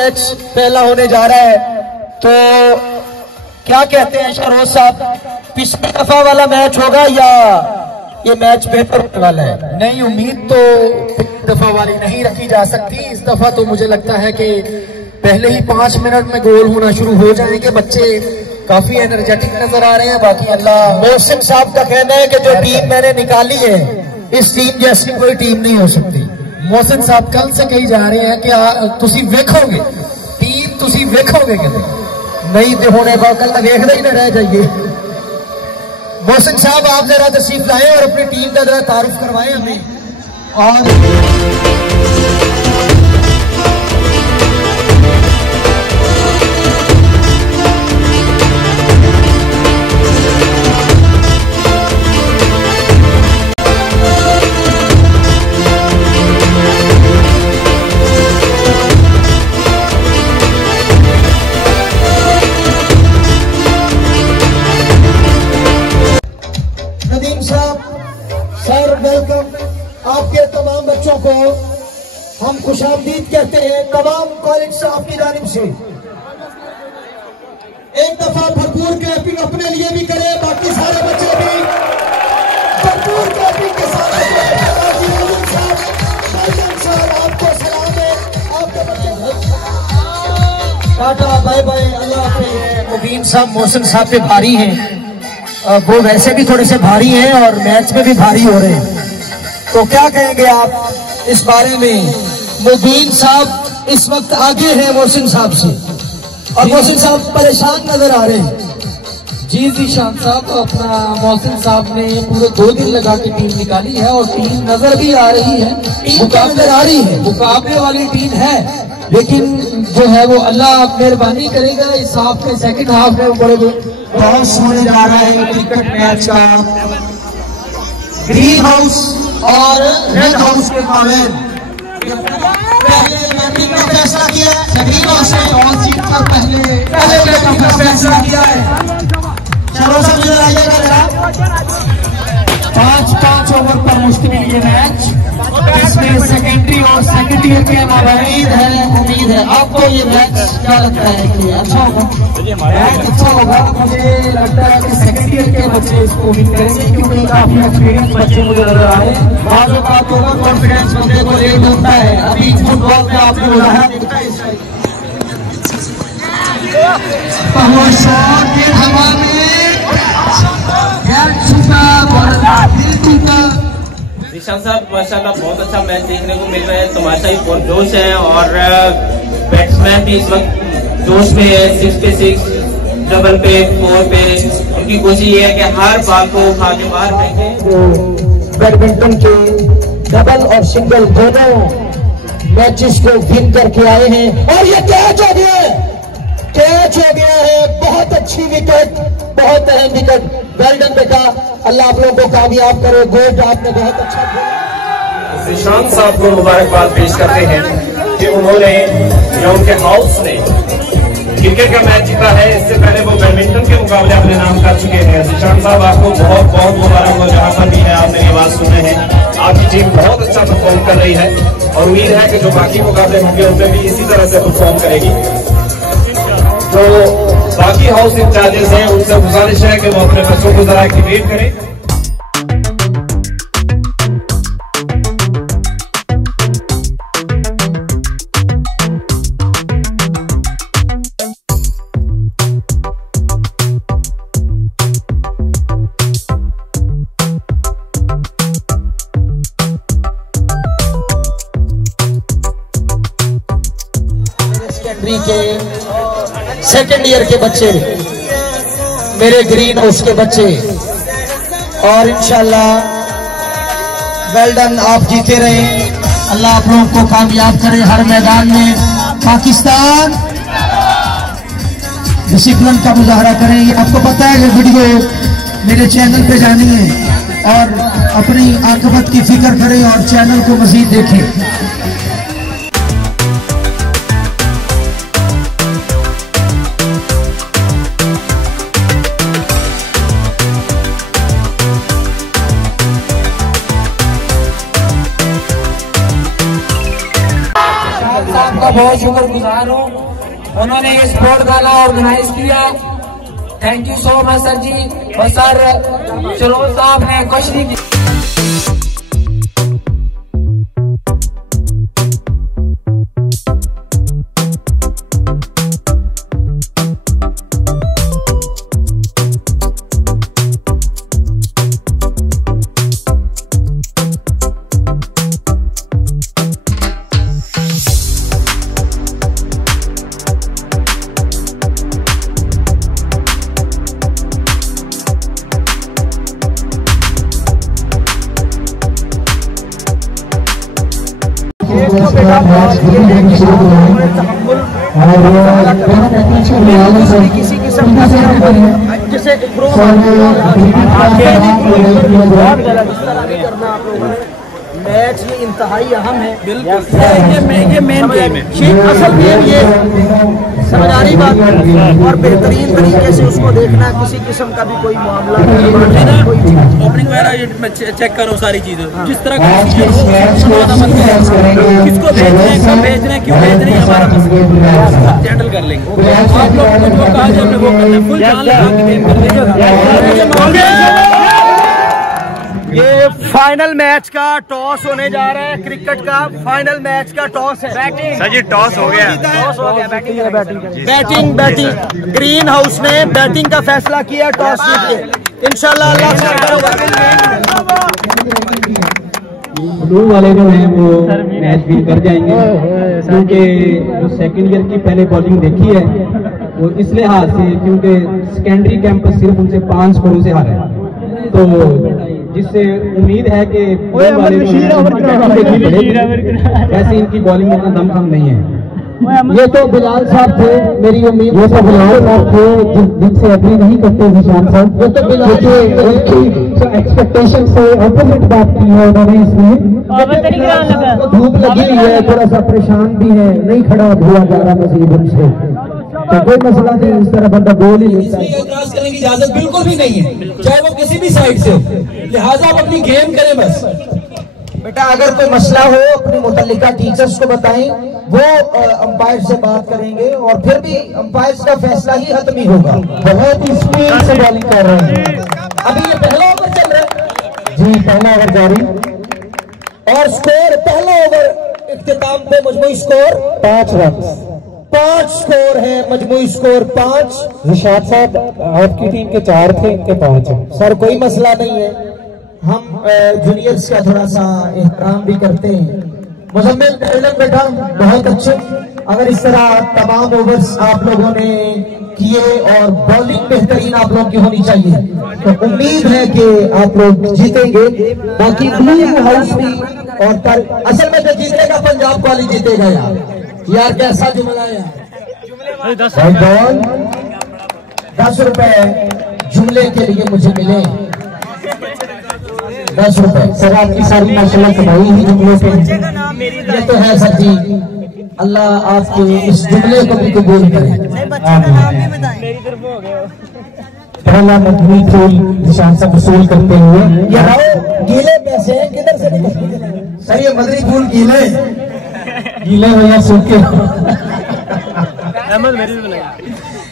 Match पहला होने जा रहा है, तो क्या कहते हैं शहरोज साहब, पिछली दफा वाला मैच होगा या ये मैच बेहतर होने वाला है? नहीं, उम्मीद तो दफा वाली नहीं रखी जा सकती। इस दफा तो मुझे लगता है कि पहले ही 5 मिनट में गोल होना शुरू हो जाएंगे। बच्चे काफी एनर्जेटिक नजर आ रहे हैं। बाकी अल्लाह। मोहसिन साहब का कहना है कि जो टीम मैंने निकाली है, इस टीम जैसी कोई टीम नहीं हो सकती। मोहसिन साहब कल से कही जा रहे हैं कि तुसी वेखोगे टीम, तुसी वेखोगे कि नहीं तो होने का कल देखना ही ना रह जाइए। मोहसिन साहब आप जरा तशरीफ लाए और अपनी टीम का जरा तारुफ करवाएं हमें। और सर वेलकम, आपके तमाम बच्चों को हम खुशामदीद कहते हैं तमाम कॉलेज स्टाफ की जानिब से। एक दफा भरपूर क्लैपिंग अपने लिए भी करें, बाकी सारे बच्चे भी भरपूर क्लैपिंग के साथ। आपको सलाम है, आपके बच्चे टाटा बाय बाय, अल्लाह हाफिज़। मुबीन साहब मोहसिन साहब पे भारी हैं, वो वैसे भी थोड़े से भारी हैं और मैच में भी भारी हो रहे हैं, तो क्या कहेंगे आप इस बारे में? मुबीन साहब इस वक्त आगे हैं मोहसिन साहब से, और मोहसिन साहब परेशान नजर आ रहे हैं। जी शान साहब, अपना मोहसिन साहब ने पूरे 2 दिन लगा के टीम निकाली है और टीम नजर भी आ रही है, मुकाबले आ रही है, मुकाबले वाली टीम है। लेकिन जो है वो अल्लाह मेहरबानी करेगा। इस हाफ में, सेकंड हाफ में बड़े टॉस होने जा रहा है क्रिकेट मैच का। ग्रीन हाउस और रेड हाउस के मामले पहले बैटिंग का फैसला किया है। ग्रीन हाउस ने टॉस जीतकर पहले बैटिंग का फैसला किया है। चलो सब नजर आइएगा जरा। 5-5 ओवर पर मुश्तमिल ये मैच, इसमें सेकेंडरी और सेकंड ईयर के उम्मीद है आपको ये मैच क्या लगता है कि अच्छा होगा? मैच अच्छा होगा। मुझे लगता है कि सेकंड ईयर के बच्चे इसको विन करेंगे, क्योंकि काफी एक्सपीरियंस बच्चे मुझे नजर आ रहे हैं। बाज़ औक़ात ओवर कॉन्फिडेंस बंदे को लेट होता है। अभी फुटबॉल में आपने उदाहरण देखा है, हवा में निशान साहब माशाल्लाह बहुत अच्छा मैच देखने को मिल रहा है। तमाशा भी बहुत जोश है और बैट्समैन भी इस वक्त जोश में है। 6 पे 6, डबल पे 4 पे उनकी कोशिश ये है कि हर बाल को उठा के बाहर फेंके। बैडमिंटन के डबल और सिंगल दोनों मैचेस को विन करके आए हैं और ये कैच हो गया है, कैच हो गया है। बहुत अच्छी विकेट, बहुत अहम विकेट। वेल बेटा, अल्लाह आप लोगों को कामयाब करे। गोल्ड आपने बहुत अच्छा खेला। निशान साहब को मुबारकबाद पेश करते हैं कि उन्होंने जो उनके हाउस ने क्रिकेट का मैच जीता है। इससे पहले वो बैडमिंटन के मुकाबले अपने नाम कर चुके हैं। निशान साहब आपको बहुत बहुत मुबारक हो, जहां पर भी है आपने ये बात सुने हैं। आपकी टीम बहुत अच्छा परफॉर्म कर रही है और उम्मीद है कि जो बाकी मुकाबले होंगे उनमें भी इसी तरह से परफॉर्म करेगी। जो बाकी हाउस इंचार्जेस हैं उनसे गुजारिश है कि वो अपने बच्चों को जरा एक्टिवेट करें। के सेकंड ईयर के बच्चे, मेरे ग्रीन हाउस के बच्चे, और इंशाल्लाह वेल डन, आप जीते रहे। अल्लाह आप लोगों को कामयाब करे हर मैदान में। पाकिस्तान डिसिप्लिन का मुजाहरा करें। ये आपको पता है, ये वीडियो मेरे चैनल पे जानी है और अपनी आकबत की फिक्र करें और चैनल को मजीद देखें। का बहुत शुक्रगुजार हूँ, उन्होंने ये स्पोर्ट गाला ऑर्गेनाइज किया। Thank you so much sir ji. और सर सरोज साहब ने कुछ नहीं किया। किसी किस्म का जैसे मैच ये इंतहाई अहम है। बिल्कुल ये मेन गेम है, असल गेम ये समझ आ रही बात, और बेहतरीन तरीके से उसको देखना, किसी किस्म का भी कोई मामला ओपनिंग वगैरह चेक करो सारी चीजें, जिस तरह का किसको भेजना है, कब भेजना है, क्यों भेजना है, हमारा हैंडल कर लेंगे। आप लोग जो कहा जाए वो करना है, फुल जान लगा के गेम कर लेंगे। ये फाइनल मैच का टॉस होने जा रहा है, क्रिकेट का फाइनल मैच का टॉस है। सर जी टॉस हो गया। बैटिंग ग्रीन हाउस ने बैटिंग का फैसला किया टॉस जीत के। इंशाल्लाह ब्लू वाले जो हैं वो मैच विन कर जाएंगे, क्योंकि जो सेकंड ईयर की पहले बॉलिंग देखी है वो इस लिहाज से क्योंकि सेकेंडरी कैंपस सिर्फ उनसे 5 स्कोरों से हारा है, तो जिससे उम्मीद है कि वाले वैसे इनकी बॉलिंग में इतना दमखम नहीं है। ये तो बिलाल साहब थे, मेरी उम्मीद ये तो बिलाल साहब थे जिनसे एग्री नहीं करते निशान साहब। ये तो बिलाल एक्सपेक्टेशन से ऑपोजिट बात की है उन्होंने, इसलिए धूप लगी हुई है, थोड़ा सा परेशान भी है, नहीं खड़ा हुआ जा रहा नसीब उनसे, तो कोई मसला नहीं, इस तरह बंदा बोल ही लेता है। एतराज करने की इजाजत बिल्कुल भी नहीं है, चाहे वो किसी भी साइड से हो, लिहाजा आप अपनी गेम करें बस। बेटा अगर कोई मसला हो अपनी मुतल्लिका टीचर्स को बताएं, वो अंपायर से बात करेंगे और फिर भी अंपायर का फैसला ही हतमी होगा। बहुत ही स्पीड से बॉलिंग कर रहे हैं। अभी ये पहला ओवर चल रहा है जी, पहला ओवर जारी और स्कोर पहला ओवर इख्तिताम पे मजमूई स्कोर 5 रन, 5 स्कोर है, मजमूई स्कोर 5। निशाद साहब आपकी टीम के 4 थे, इनके 5 हैं। सर कोई मसला नहीं है, हम जूनियर्स का थोड़ा सा एहतराम भी करते हैं। मुजम्मिल बेटा बहुत अच्छे, अगर इस तरह तमाम ओवर्स आप लोगों ने किए और बॉलिंग बेहतरीन आप लोगों की होनी चाहिए, तो उम्मीद है कि आप लोग जीतेंगे। बाकी ब्लू हाउस भी और असल में तो जीतेगा पंजाब वाली जीतेगा यार कैसा जुमला है यार। 10 रुपए जुमले के लिए मुझे मिले, 10 रुपए। सर आपकी सारी माशाल्लाह कमाई ही जुमलों पे ये तो है सर जी, अल्लाह आपके इस जुमले को भी कबूल करे। पहला मजमूई फूल निशान से वसूल करते हुए ये गीले पैसे हैं, किधर से निकले? सर ये मदरी फूल गीले हो या सूखे।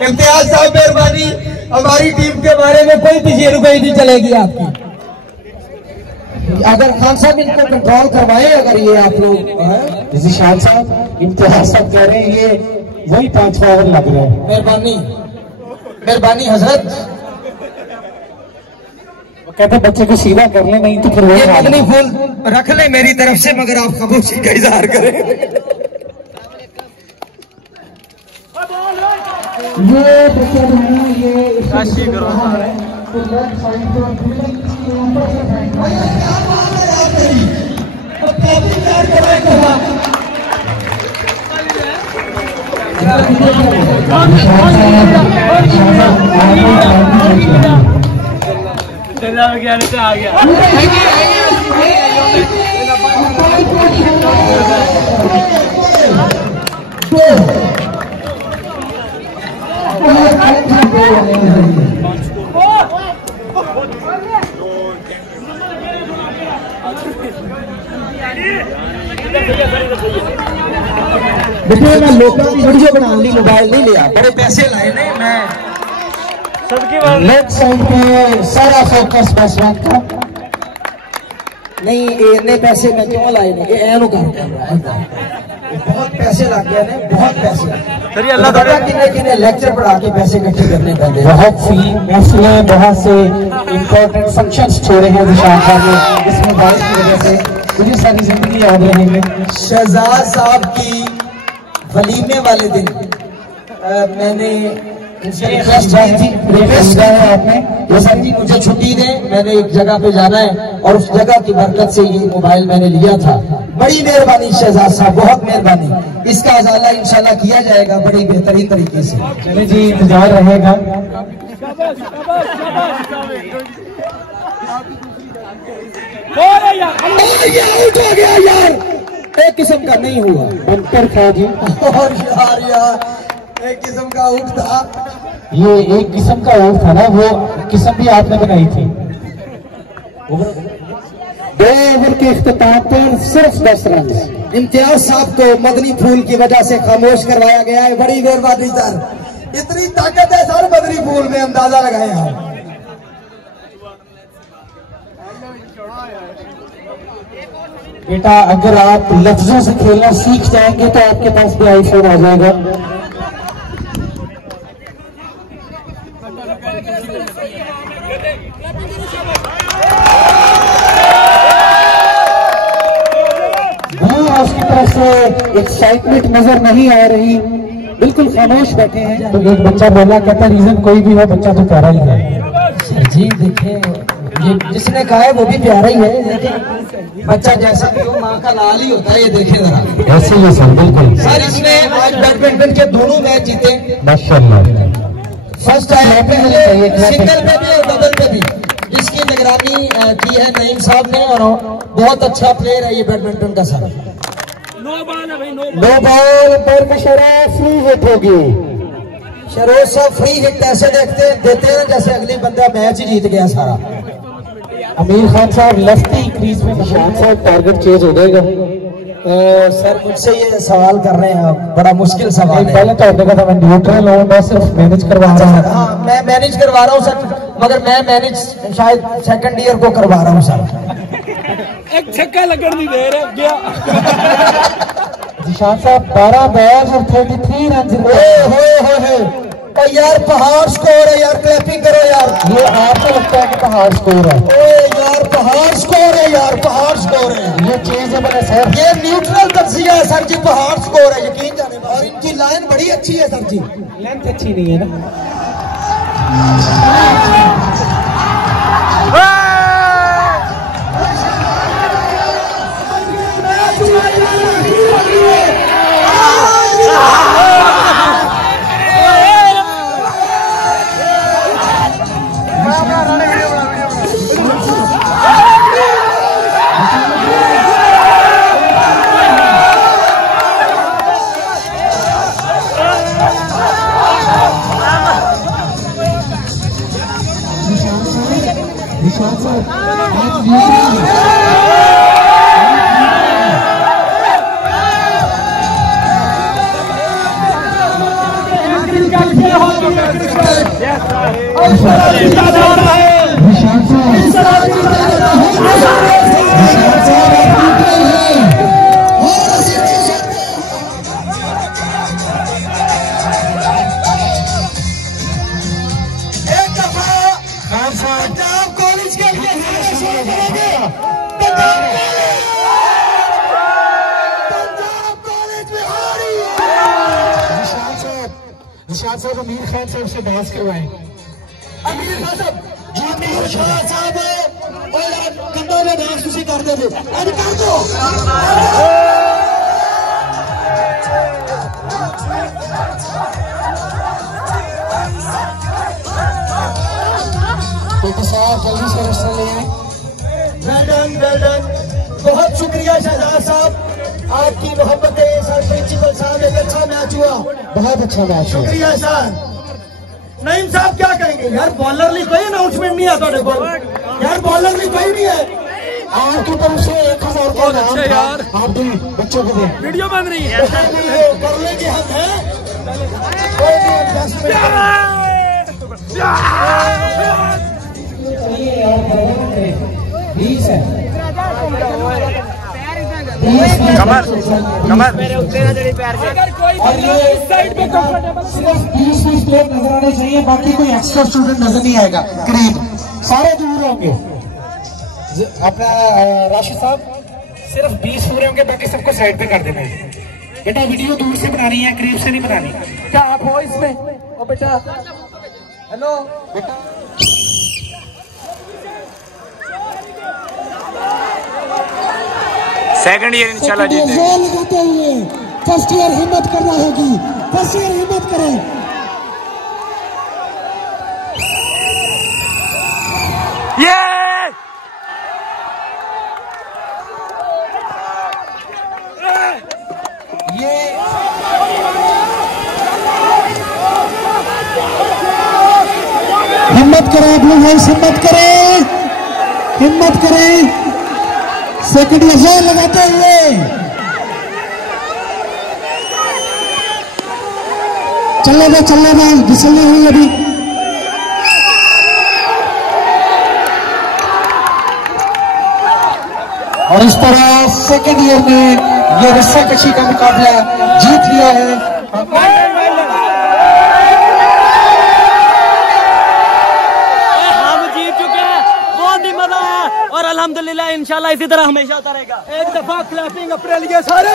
इम्तियाज साहब मेहरबानी, हमारी टीम के बारे में कोई पीछे रुपये नहीं चलेगी आपकी। अगर खान साहब इनको कंट्रोल करवाए, अगर ये आप लोग निशान साहब इम्तियाज साहब कह रहे हैं ये वही 5 ओवर लग रहे हैं। मेहरबानी हजरत, वो कहते बच्चे को सीधा कर ले, नहीं तो फिर ये मदनी फूल रख ले मेरी तरफ से, मगर आप खामोशी का इजहार करें। ये बच्चे ये आ गया। बेटे मैं लोगों की वीडियो बनाने ली मोबाइल नहीं लिया, बड़े पैसे लाए ने मैं लेफ्ट साइड पे सारा फोकस बस का नहीं, इतने पैसे मैं क्यों लाए ने, एनु करते बहुत पैसे लग गए ने, बहुत पैसे। अल्लाह ताला किन्ने लेक्चर पढ़ा के पैसे इकट्ठे करने पड़ते, बहुत सी मसले, बहुत से इम्पोर्टेंट फंक्शंस छोड़े हैं निशान साहब ने, इसमें बारिश की वजह से मुझे सारी जिंदगी याद रहेंगे। शहजाद साहब की वलीमे वाले दिन मैंने रिक्वेस्ट की आपने सर जी मुझे छुट्टी दें, मैंने एक जगह पे जाना है और उस जगह की बरकत से ये मोबाइल मैंने लिया था। बड़ी मेहरबानी शहजाद साहब, बहुत मेहरबानी। इसका अजाला इंशाल्लाह किया जाएगा बड़ी बेहतरीन तरीके से। चलिए जी, इंतजार रहेगा। आउट हो गया यार, एक किस्म का नहीं हुआ, बंपर था जी। और यार एक किस्म का ऊँट था, ये एक किस्म का ऊँट था ना, वो किस्म भी आपने बनाई थी। 2 ओवर के इख्तिताम पर सिर्फ 10 रन। इम्तियाज साहब को मदनी फूल की वजह से खामोश करवाया गया है, बड़ी मेहरबानी सर। इतनी ताकत है सर मदनी फूल में, अंदाजा लगाए आप। बेटा अगर आप लफ्जों से खेलना सीख जाएंगे तो आपके पास भी आईफोन आ जाएगा। उसकी तरफ से एक्साइटमेंट नजर नहीं आ रही, बिल्कुल खामोश बैठे हैं। तो एक बच्चा बोला, कहता रीजन कोई भी हो, बच्चा तो प्यारा ही है। जी देखिए, ये जिसने कहा है वो भी प्यारा ही है, लेकिन बच्चा जैसा भी हो माँ का लाल ही होता है, ये देखे जरा। ऐसे ही सर, बिल्कुल सर। इसने आज बैडमिंटन के दोनों मैच जीते माशाल्लाह। फर्स्ट आया पहले सिंगल पे भी और डबल पे भी, जिसकी निगरानी की है नईम साहब ने, और बहुत अच्छा प्लेयर है ये बैडमिंटन का सर। नो बॉल पर शराब फ्री हिट होगी। शरोज साहब फ्री हिट ऐसे देते हैं जैसे अगली बंदा मैच ही जीत गया सारा। अमीर खान साहब लेफ्टी क्रीज में, निशान साहब टारगेट चेंज हो जाएगा। सर मुझसे ये सवाल कर रहे हैं आप, बड़ा मुश्किल सवाल है। पहले तो आपने कहा था मैं न्यूट्रल हूँ, मैं सिर्फ मैनेज करवा रहा हूँ। हाँ मैं मैनेज करवा रहा हूँ सर, मगर मैं मैनेज शायद सेकंड ईयर को करवा रहा हूँ सर। एक छक्का लगन नहीं दे रहे गया। निशान साहब 12 बॉल और 33 रन। यार पहाड़ स्कोर है यार, क्लैपिंग करो यार। ये आपको लगता है कि पहाड़ स्कोर है? यार पहाड़ स्कोर है यार, पहाड़ स्कोर है। ये चेंजेबल है सर, ये न्यूट्रल तज्जिया है सर जी, पहाड़ स्कोर है, यकीन जाने। और इनकी लाइन बड़ी अच्छी है सर जी। लेंथ अच्छी नहीं है ना। निशान साहब अमीर खान साहब से बहस करवाएं। अमीर खान साहब कंधा में बहस तुसी कर दे, कर दो। तो साहब जल्दी से रस्ता ले आए। वेल डन, बहुत शुक्रिया शहजाद साहब, आपकी मोहब्बतें। सर प्रिंसिपल साहब एक अच्छा मैच हुआ, बहुत अच्छा मैच। शुक्रिया सर। नईम साहब क्या कहेंगे? यार बॉलर ली कोई अनाउंसमेंट नहीं आता यार, बॉलर ली कोई नहीं है। आपकी तरफ से 1000 का नाम यार आप भी बच्चों को दें। वीडियो बन रही है कर लेंगे हम हैं कोई नहीं 20 है कमर और ये सिर्फ 20 स्टूडेंट नजर आने चाहिए, बाकी कोई एक्स्ट्रा स्टूडेंट नजर नहीं आएगा। करीब सारे दूर होंगे। अपना राशिद साहब सिर्फ 20 पूरे होंगे, बाकी सबको साइड पे कर देना है। बेटा वीडियो दूर से बनानी है, करीब से नहीं बनानी। क्या आप हो इसमें? ओ बेटा हेलो बेटा सेकंड ईयर इंशाल्लाह जीतेंगे। लगाते हुए फर्स्ट ईयर हिम्मत करना होगी, फर्स्ट ईयर हिम्मत करें। ये हिम्मत करें ब्लू हाउस, हिम्मत करें, हिम्मत करें। सेकंड ईयर लगाते हुए चलने दे फिसलनी हुई अभी। और इस तरह सेकंड ईयर में ये रस्साकशी का मुकाबला जीत लिया है। और अल्हम्दुलिल्लाह इंशाल्लाह इसी तरह हमेशा होता रहेगा। एक दफा क्लैपिंग अपने लिए सारे।